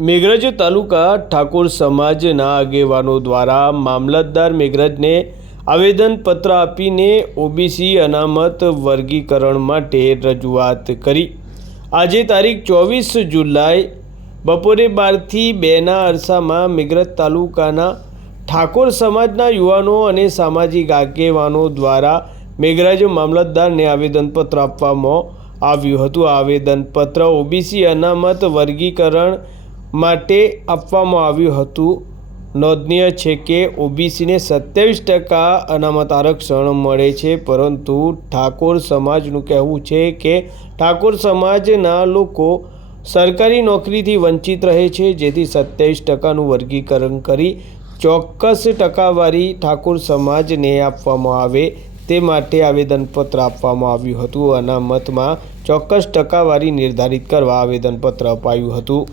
મેઘરજ તાલુકા ઠાકોર સમાજના આગેવાનો દ્વારા મામલતદાર મેઘરજને આવેદનપત્ર આપીને ઓબીસી અનામત વર્ગીકરણ માટે રજૂઆત કરી. આજે તારીખ ચોવીસ જુલાઈ, બપોરે બારથી બેના અરસામાં મેઘરજ તાલુકાના ઠાકોર સમાજના યુવાનો અને સામાજિક આગેવાનો દ્વારા મેઘરાજ મામલતદારને આવેદનપત્ર આપવામાં આવ્યું હતું. આવેદનપત્ર ઓબીસી અનામત વર્ગીકરણ માટે આપવામાં આવ્યું હતું. નોંધનીય છે કે ઓબીસીને સત્યાવીસ ટકા અનામત આરક્ષણ મળે છે, પરંતુ ઠાકોર સમાજનું કહેવું છે કે ઠાકોર સમાજના લોકો સરકારી નોકરીથી વંચિત રહે છે, જેથી સત્યાવીસ ટકાનું વર્ગીકરણ કરી ચોક્કસ ટકાવારી ઠાકોર સમાજને આપવામાં આવે. તે માટે આવેદનપત્ર આપવામાં આવ્યું હતું. અનામતમાં ચોક્કસ ટકાવારી નિર્ધારિત કરવા આવેદનપત્ર અપાયું હતું.